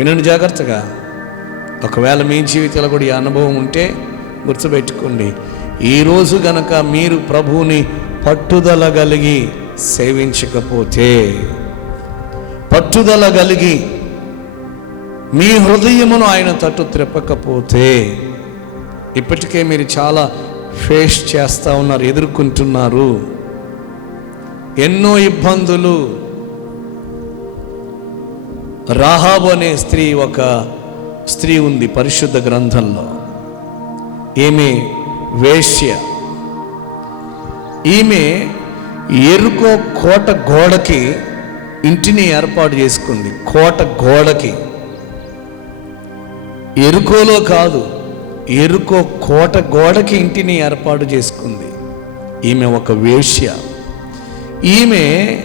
వినండి జాగ్రత్తగా. ఒకవేళ మీ జీవితంలో కూడా ఈ అనుభవం ఉంటే గుర్తుపెట్టుకోండి. ఈరోజు గనక మీరు ప్రభువుని పట్టుదల కలిగి సేవించకపోతే పట్టుదల కలిగి మీ హృదయమును ఆయన తట్టు త్రిప్పకపోతే ఇప్పటికే మీరు చాలా ఫేస్ చేస్తూ ఉన్నారు ఎదుర్కొంటున్నారు. ఎన్నో ఇబ్బందులు రాహాబు అనే స్త్రీ ఒక స్త్రీ ఉంది పరిశుద్ధ గ్రంథంలో. ఈమె వేశ్య. ఈమె ఎరుకో కోట గోడకి ఇంటిని ఏర్పాటు చేసుకుంది. కోట గోడకి. ఎరుకోలో కాదు ఎరుకో కోట గోడకి ఇంటిని ఏర్పాటు చేసుకుంది. ఈమె ఒక వేశ్య. ఈమె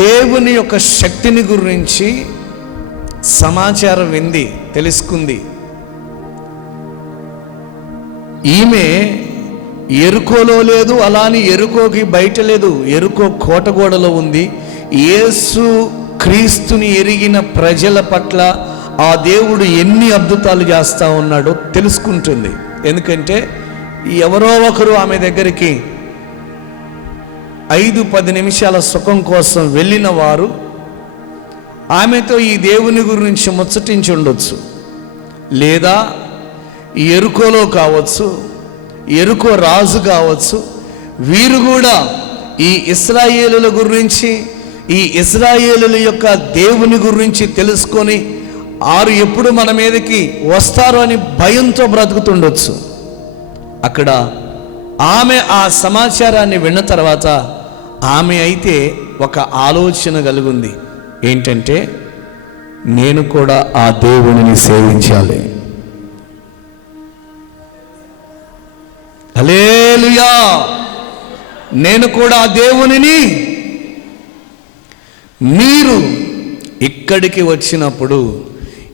దేవుని యొక్క శక్తిని గురించి సమాచారం వింది తెలుసుకుంది. ఈమె ఎరుకోలో లేదు అలాని ఎరుకోకి బయట లేదు ఎరుకో కోటగోడలో ఉంది. యేసు క్రీస్తుని ఎరిగిన ప్రజల పట్ల ఆ దేవుడు ఎన్ని అద్భుతాలు చేస్తా ఉన్నాడో తెలుసుకుంటుంది. ఎందుకంటే ఎవరో ఒకరు ఆమె దగ్గరికి ఐదు పది నిమిషాల సుఖం కోసం వెళ్ళిన వారు ఆమెతో ఈ దేవుని గురించి ముచ్చటించి ఉండొచ్చు. లేదా ఎరుకోలో కావచ్చు ఎరుకో రాజు కావచ్చు వీరు కూడా ఈ ఇస్రాయేలుల గురించి ఈ ఇస్రాయేలుల యొక్క దేవుని గురించి తెలుసుకొని ఆరు ఎప్పుడు మన మీదకి వస్తారు అని భయంతో బ్రతుకుతుండొచ్చు. అక్కడ ఆమె ఆ సమాచారాన్ని విన్న తర్వాత ఆమె అయితే ఒక ఆలోచన కలిగింది. ఏంటంటే నేను కూడా ఆ దేవునిని సేవించాలి. హల్లెలూయా! నేను కూడా ఆ దేవునిని. మీరు ఇక్కడికి వచ్చినప్పుడు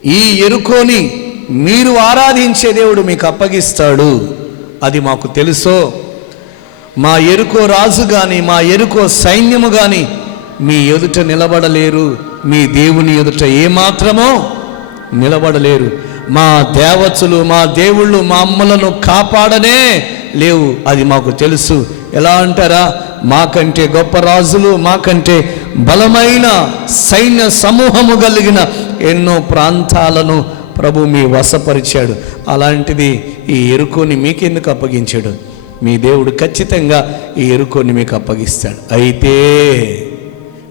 ఈ ఎరుకోని మీరు ఆరాధించే దేవుడు మీకు అప్పగిస్తాడు. అది మాకు తెలుసో? మా ఎరుకో రాజు కానీ మా ఎరుకో సైన్యము కానీ మీ ఎదుట నిలబడలేరు. మీ దేవుని ఎదుట ఏమాత్రమో నిలబడలేరు. మా దేవతలు మా దేవుళ్ళు మా అమ్మలను కాపాడనే లేవు. అది మాకు తెలుసు. ఎలా అంటారా? మాకంటే గొప్ప రాజులు మాకంటే బలమైన సైన్య సమూహము కలిగిన ఎన్నో ప్రాంతాలను ప్రభు మీ వశపరిచాడు. అలాంటిది ఈ ఎరుకోని మీకెందుకు అప్పగించాడు? మీ దేవుడు ఖచ్చితంగా ఈ ఎరుకోని మీకు అప్పగిస్తాడు. అయితే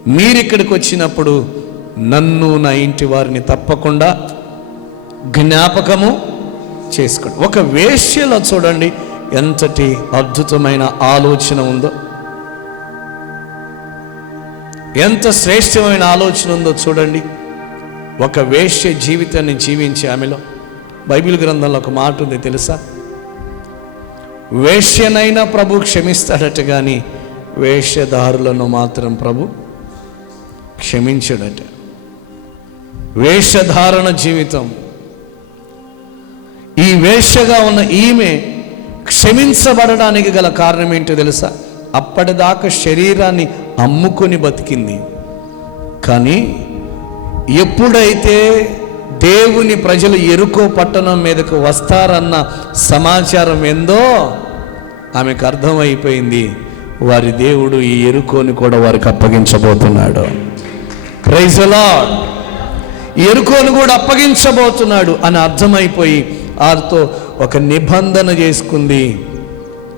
మీరు ఇక్కడికి వచ్చినప్పుడు నన్ను నా ఇంటి వారిని తప్పకుండా జ్ఞాపకము చేసుకోండి. ఒక వేష్యలో చూడండి ఎంతటి అద్భుతమైన ఆలోచన ఉందో ఎంత శ్రేష్టమైన ఆలోచన ఉందో చూడండి. ఒక వేష్య జీవితాన్ని జీవించే ఆమెలో బైబిల్ గ్రంథంలో ఒక మాట ఉంది తెలుసా? వేష్యనైనా ప్రభు క్షమిస్తాడట కానీ వేషధారులను మాత్రం ప్రభు క్షమించడట. వేషధారణ జీవితం. ఈ వేష్యగా ఉన్న ఈమె క్షమించబడడానికి గల కారణం ఏంటో తెలుసా? అప్పటిదాకా శరీరాన్ని అమ్ముకొని బతికింది. కానీ ఎప్పుడైతే దేవుని ప్రజలు ఎరుకో పట్టణం మీదకు వస్తారన్న సమాచారం ఏందో ఆమెకు అర్థమైపోయింది. వారి దేవుడు ఈ ఎరుకోని కూడా వారికి అప్పగించబోతున్నాడు. ప్రైజ్ ఎరుకోను కూడా అప్పగించబోతున్నాడు అని అర్థమైపోయి వారితో ఒక నిబంధన చేసుకుంది.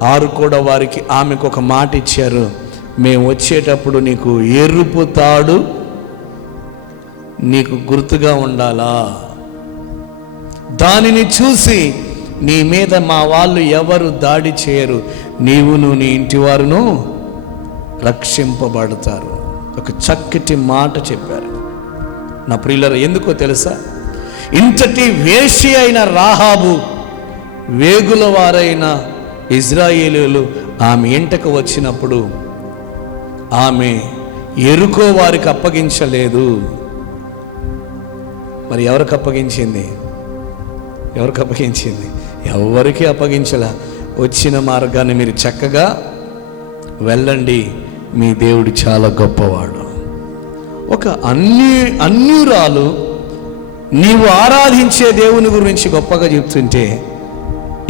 ఆరు కూడా వారికి ఆమెకు ఒక మాట ఇచ్చారు. మేము వచ్చేటప్పుడు నీకు ఎరుపు తాడు నీకు గుర్తుగా ఉండాలా? దానిని చూసి నీ మీద మా వాళ్ళు ఎవరు దాడి చేయరు. నీవును నీ ఇంటి వారును రక్షింపబడతారు. ఒక చక్కటి మాట చెప్పారు. నా ప్రియులరు ఎందుకో తెలుసా? ఇంతటి వేషి అయిన రాహాబు వేగుల వారైన ఇజ్రాయేలీలు ఆమె ఇంటకు వచ్చినప్పుడు ఆమె ఎరుకో వారికి అప్పగించలేదు. మరి ఎవరికి అప్పగించింది? ఎవరికి అప్పగించింది? ఎవరికి అప్పగించలా. వచ్చిన మార్గాన్ని మీరు చక్కగా వెళ్ళండి. మీ దేవుడు చాలా గొప్పవాడు. ఒక అన్యు అన్యురాలు నీవు ఆరాధించే దేవుని గురించి గొప్పగా చెప్తుంటే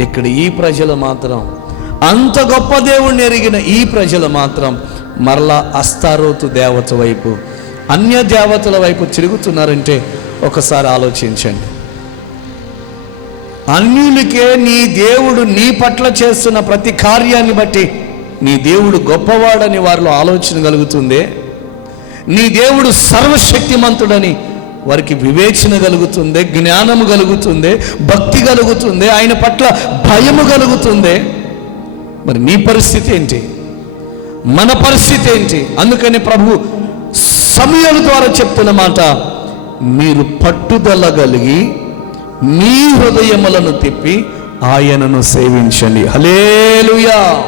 ఇక్కడ ఈ ప్రజలు మాత్రం అంత గొప్ప దేవుణ్ణి ఎరిగిన ఈ ప్రజలు మాత్రం మరలా అస్తారోతు దేవత వైపు అన్య దేవతల వైపు తిరుగుతున్నారంటే ఒకసారి ఆలోచించండి. అన్యులకే నీ దేవుడు నీ పట్ల చేస్తున్న ప్రతి కార్యాన్ని బట్టి నీ దేవుడు గొప్పవాడని వారిలో ఆలోచన కలుగుతుంది? నీ దేవుడు సర్వశక్తిమంతుడని వారికి వివేచన కలుగుతుంది? జ్ఞానము కలుగుతుంది? భక్తి కలుగుతుంది? ఆయన పట్ల భయము కలుగుతుంది? మరి నీ పరిస్థితి ఏంటి? మన పరిస్థితి ఏంటి? అందుకని ప్రభు సమయాల ద్వారా చెప్తున్న మాట మీరు పట్టుదల కలిగి మీ హృదయములను తిప్పి ఆయనను సేవించండి. హలేలుయా